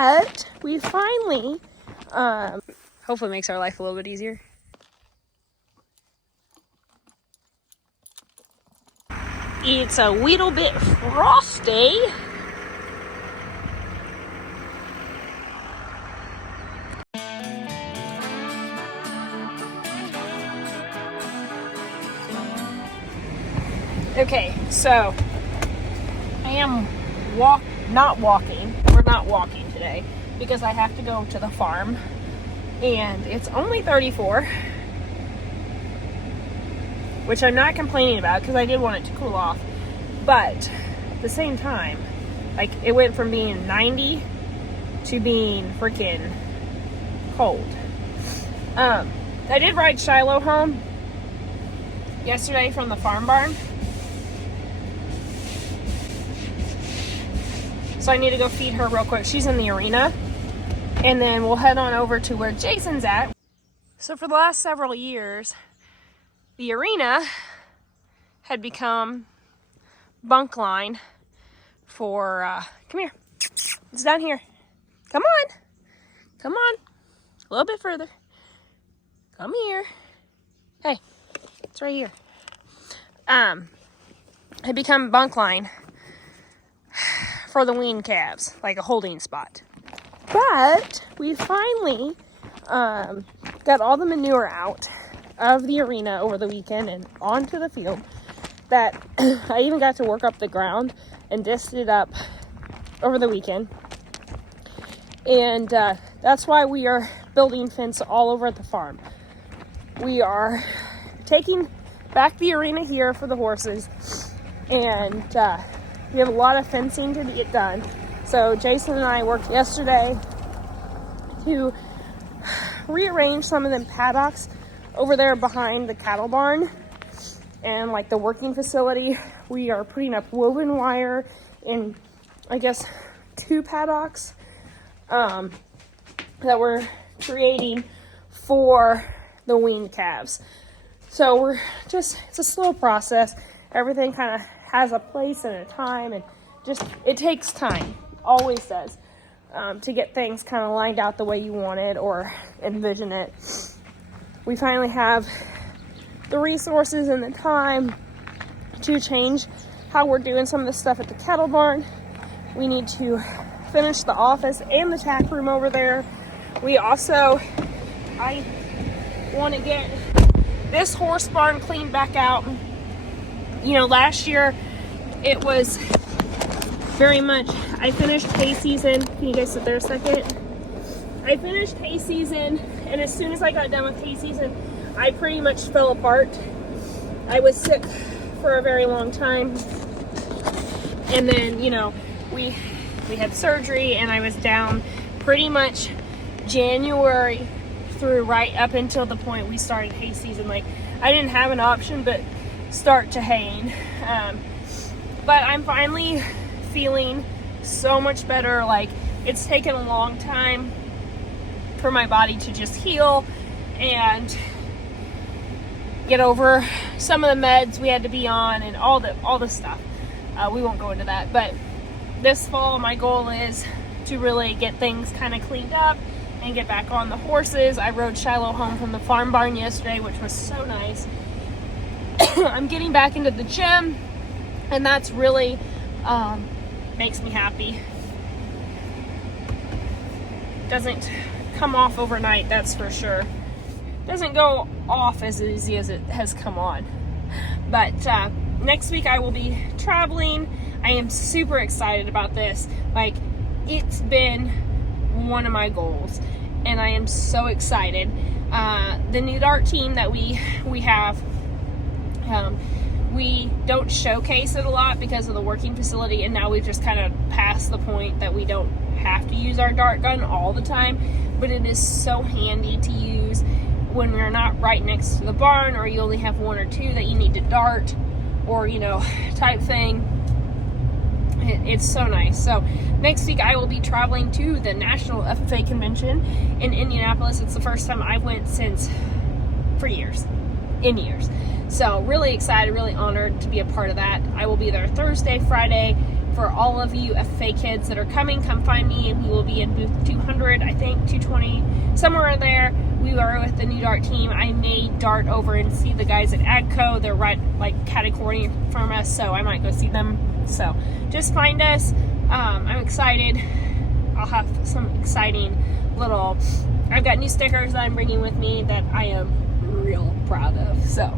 But we finally, hopefully makes our life a little bit easier. It's a little bit frosty. Okay, so I am not walking today because I have to go to the farm, and it's only 34, which I'm not complaining about because I did want it to cool off, but at the same time, like, it went from being 90 to being freaking cold. I did ride Shiloh home yesterday from the farm barn. So I need to go feed her real quick. She's in the arena. And then we'll head on over to where Jason's at. So for the last several years, the arena had become bunk line for, come here. It's down here. Come on. Come on. A little bit further. Come here. Hey, it's right here. Had become bunk line for the weaned calves, like a holding spot. But we finally got all the manure out of the arena over the weekend and onto the field, that I even got to work up the ground and disc it up over the weekend. And that's why we are building fence all over at the farm. We are taking back the arena here for the horses, and we have a lot of fencing to get done. So Jason and I worked yesterday to rearrange some of them paddocks over there behind the cattle barn and like the working facility. We are putting up woven wire in, I guess, 2 paddocks that we're creating for the weaned calves. So it's a slow process. Everything kind of has a place and a time, and just, it takes time, always does, to get things kind of lined out the way you want it or envision it. We finally have the resources and the time to change how we're doing some of the stuff at the cattle barn. We need to finish the office and the tack room over there. I want to get this horse barn cleaned back out. You know, last year it was very much, I finished hay season. Can you guys sit there a second? I finished hay season, and as soon as I got done with hay season, I pretty much fell apart. I was sick for a very long time. And then, you know, we had surgery, and I was down pretty much January through right up until the point we started hay season. Like, I didn't have an option but start to haying. But I'm finally feeling so much better. Like, it's taken a long time for my body to just heal and get over some of the meds we had to be on and all the stuff. We won't go into that, but this fall my goal is to really get things kind of cleaned up and get back on the horses. I rode Shiloh home from the farm barn yesterday, which was so nice. I'm getting back into the gym, and that's really makes me happy. Doesn't come off overnight, that's for sure. Doesn't go off as easy as it has come on. But next week I will be traveling. I am super excited about this. Like, it's been one of my goals, and I am so excited. The new dart team that we have, we don't showcase it a lot because of the working facility, and now we've just kind of passed the point that we don't have to use our dart gun all the time, but it is so handy to use when we're not right next to the barn, or you only have 1 or 2 that you need to dart, or, you know, type thing. It's so nice. So next week I will be traveling to the National FFA Convention in Indianapolis. It's the first time I went in years. So really excited, really honored to be a part of that. I will be there Thursday, Friday, For all of you FFA kids that are coming, come find me. We will be in booth 200, I think, 220, somewhere in there. We are with the new dart team. I may dart over and see the guys at AGCO. They're right, like, catty-corner from us, so I might go see them. So just find us. I'm excited. I'll have some exciting little... I've got new stickers that I'm bringing with me that I am real proud of. So...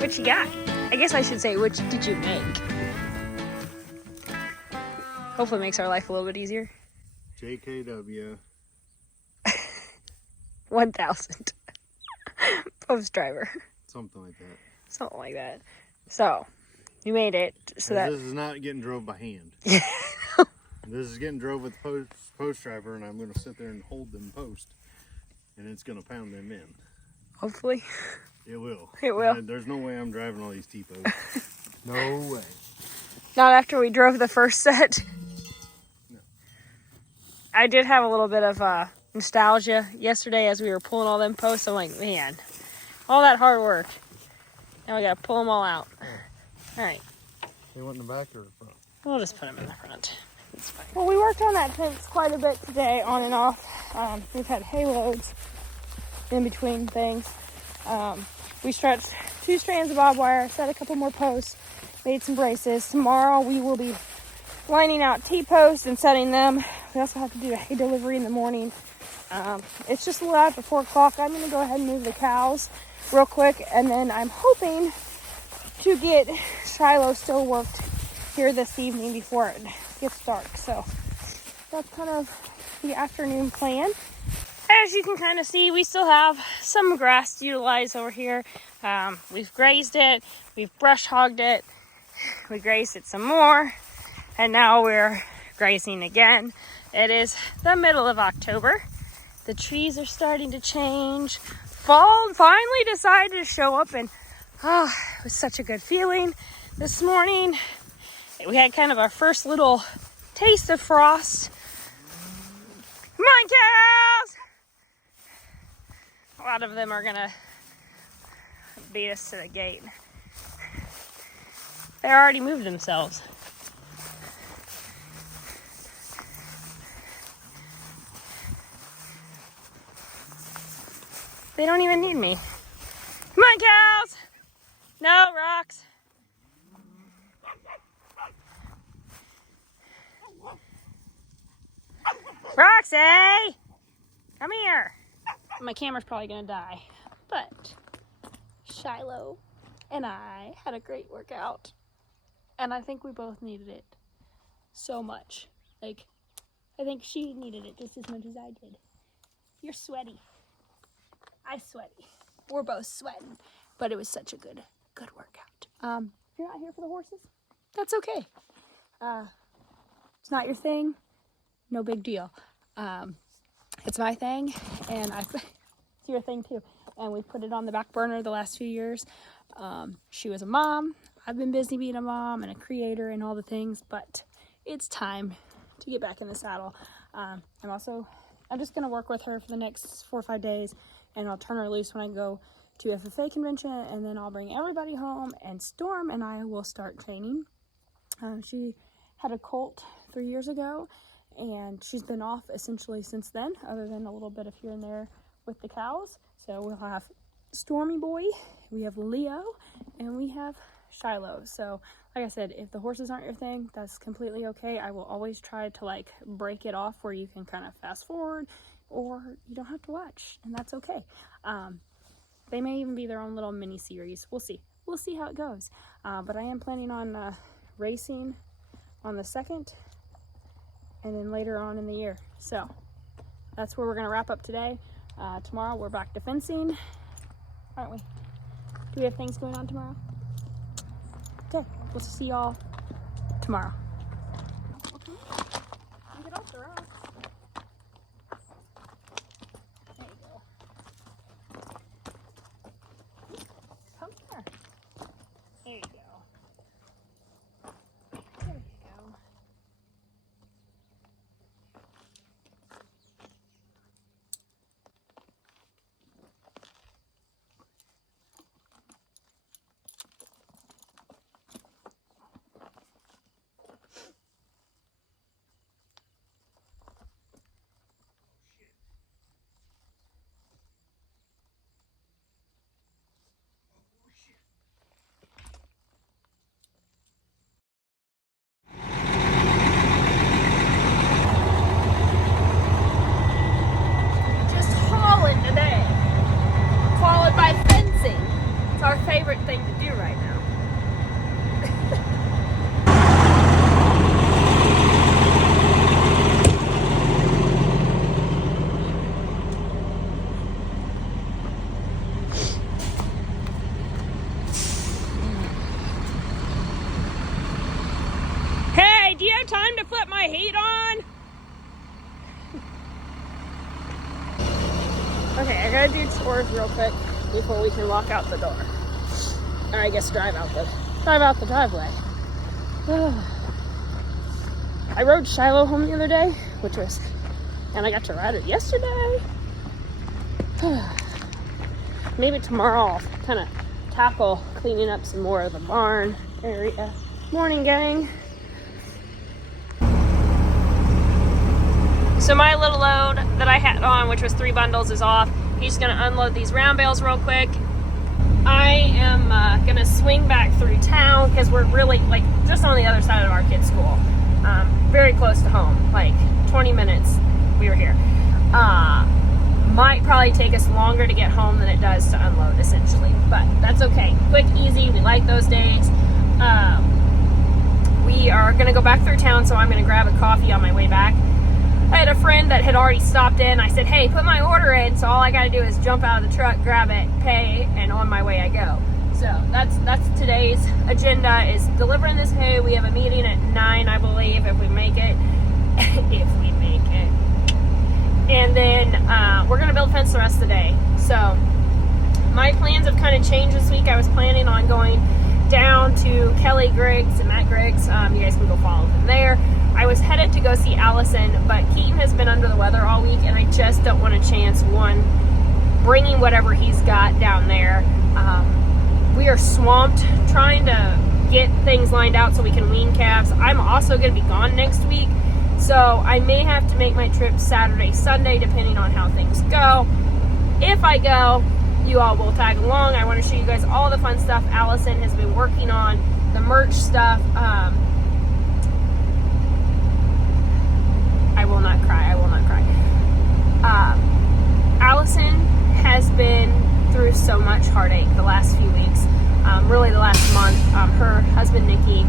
What you got? I guess I should say, which did you make? Hopefully it makes our life a little bit easier. JKW. 1000. Post driver. Something like that. Something like that. So, you made it. So that this is not getting drove by hand. This is getting drove with post driver, and I'm going to sit there and hold them post, and it's going to pound them in. Hopefully. It will. It will. There's no way I'm driving all these T-posts. No way. Not after we drove the first set. No. I did have a little bit of nostalgia yesterday as we were pulling all them posts. I'm like, man, all that hard work. Now we got to pull them all out. All right. They went in the back or the front? We'll just put them in the front. It's fine. Well, we worked on that fence quite a bit today, on and off. We've had hay loads in between things. We stretched 2 strands of barbed wire, set a couple more posts, made some braces. Tomorrow we will be lining out T-posts and setting them. We also have to do a hay delivery in the morning. It's just a little after 4 o'clock. I'm going to go ahead and move the cows real quick, and then I'm hoping to get Shiloh still worked here this evening before it gets dark. So that's kind of the afternoon plan. As you can kind of see, we still have some grass to utilize over here. We've grazed it, we've brush hogged it, we grazed it some more, and now we're grazing again. It is the middle of October. The trees are starting to change. Fall finally decided to show up, and it was such a good feeling this morning. We had kind of our first little taste of frost. Come on, cows! A lot of them are gonna beat us to the gate. They already moved themselves. They don't even need me. Come on, cows! No, rocks. Roxy! Come here. My camera's probably gonna die, but Shiloh and I had a great workout, and I think we both needed it so much. Like, I think she needed it just as much as I did. You're sweaty. I'm sweaty. We're both sweating, but it was such a good workout. If you're not here for the horses, that's okay. It's not your thing, no big deal. It's my thing, and it's your thing too. And we put it on the back burner the last few years. She was a mom. I've been busy being a mom and a creator and all the things, but it's time to get back in the saddle. I'm just gonna work with her for the next 4 or 5 days, and I'll turn her loose when I go to FFA convention, and then I'll bring everybody home, and Storm and I will start training. She had a colt 3 years ago, and she's been off essentially since then, other than a little bit of here and there with the cows. So we'll have Stormy Boy, we have Leo, and we have Shiloh. So like I said, if the horses aren't your thing, that's completely okay. I will always try to like break it off where you can kind of fast forward, or you don't have to watch, and that's okay. They may even be their own little mini series. We'll see how it goes. But I am planning on racing on the 2nd, and then later on in the year. So that's where we're gonna wrap up today. Tomorrow we're back to fencing, aren't we? Do we have things going on tomorrow? Okay, we'll see y'all tomorrow. Okay. Get off the rocks. There you go. Come here. There you go. There you go. Just hauling today, followed by fencing. It's our favorite thing to do right now. Hey, do you have time to flip my heat on? Okay, I gotta do chores real quick before we can walk out the door. Or I guess drive out the driveway. I rode Shiloh home the other day, and I got to ride it yesterday. Maybe tomorrow I'll kind of tackle cleaning up some more of the barn area. Morning, gang. So my little load that I had on, which was 3 bundles, is off. He's gonna unload these round bales real quick. I am gonna swing back through town because we're really like just on the other side of our kids' school. Very close to home, like 20 minutes we were here. Might probably take us longer to get home than it does to unload essentially, but that's okay. Quick, easy, we like those days. We are gonna go back through town, so I'm gonna grab a coffee on my way back. I had a friend that had already stopped in. I said, hey, put my order in, so all I gotta do is jump out of the truck, grab it, pay, and on my way I go. So that's today's agenda, is delivering this hay. We have a meeting at 9, I believe, if we make it. If we make it. And then we're gonna build fence the rest of the day. So my plans have kind of changed this week. I was planning on going down to Kelly Griggs and Matt Griggs. You guys can go follow them there. I was headed to go see Allison, but Keaton has been under the weather all week, and I just don't want to chance bringing whatever he's got down there. We are swamped trying to get things lined out so we can wean calves. I'm also going to be gone next week, so I may have to make my trip Saturday, Sunday, depending on how things go. If I go, you all will tag along. I want to show you guys all the fun stuff Allison has been working on, the merch stuff. I will not cry. Allison has been through so much heartache the last few weeks, really the last month. Her husband, Nikki,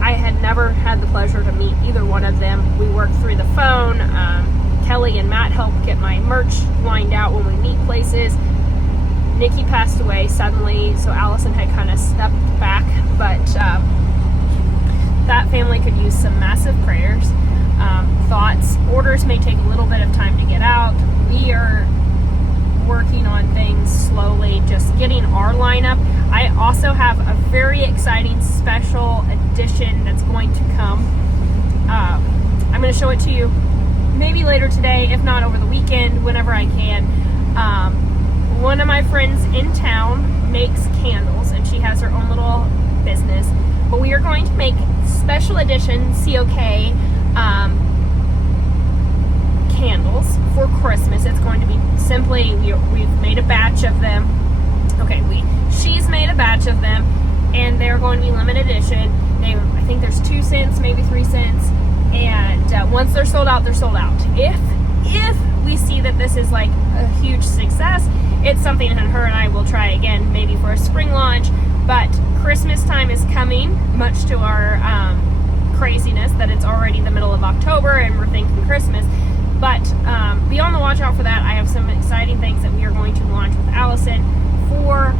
I had never had the pleasure to meet either one of them. We worked through the phone. Kelly and Matt helped get my merch lined out when we meet places. Nikki passed away suddenly, so Allison had kind of stepped back, but that family could use some massive prayers. Thoughts. Orders may take a little bit of time to get out. We are working on things slowly, just getting our lineup. I also have a very exciting special edition that's going to come. I'm going to show it to you maybe later today, if not over the weekend, whenever I can. One of my friends in town makes candles, and she has her own little business, but we are going to make special edition COK candles for Christmas. It's going to be simply, we've made a batch of them. Okay, she's made a batch of them, and they're going to be limited edition. I think there's 2 cents, maybe 3 cents, and once they're sold out, they're sold out. If we see that this is like a huge success, it's something that her and I will try again, maybe for a spring launch. But Christmas time is coming, much to our craziness that it's already the middle of October and we're thinking Christmas. But be on the watch out for that. I have some exciting things that we are going to launch with Allison for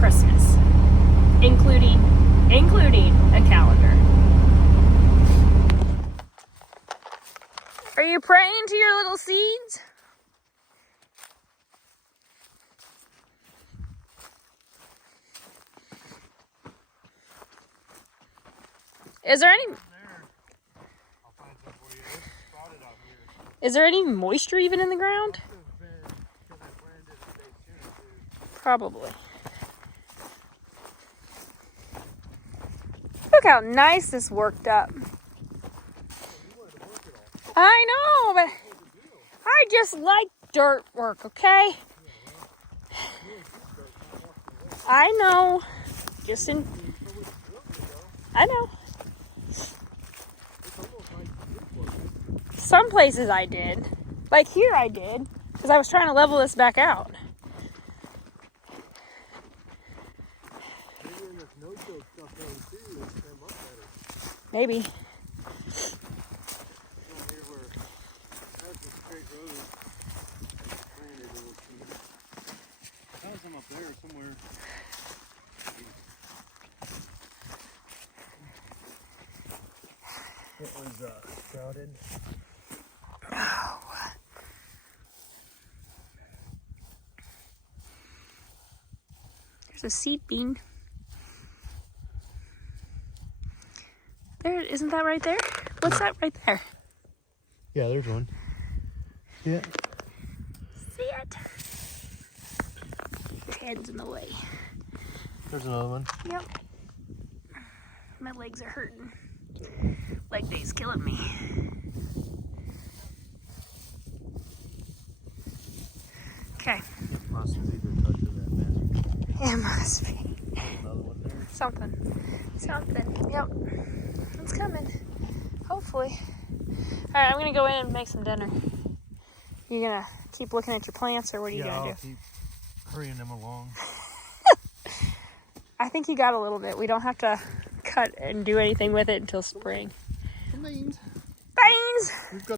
Christmas, including a calendar. Are you praying to your little seeds? Is there any moisture even in the ground? Probably. Look how nice this worked up. I know, but I just like dirt work, okay? I know. I know. Some places I did. Like here I did, because I was trying to level this back out. Maybe. Up there somewhere. It was crowded. Oh. There's a seed bean. There, isn't that right there? What's that right there? Yeah, there's one. Yeah. See it? Your head's in the way. There's another one. Yep. My legs are hurting. Leg day's killing me. Okay. Must be the touch of that magic. It must be. Another one there. Something. Yep. It's coming. Hopefully. Alright, I'm gonna go in and make some dinner. You gonna keep looking at your plants, or what are you gonna do? Keep hurrying them along. I think you got a little bit. We don't have to cut and do anything with it until spring. Beans. Beans! We've got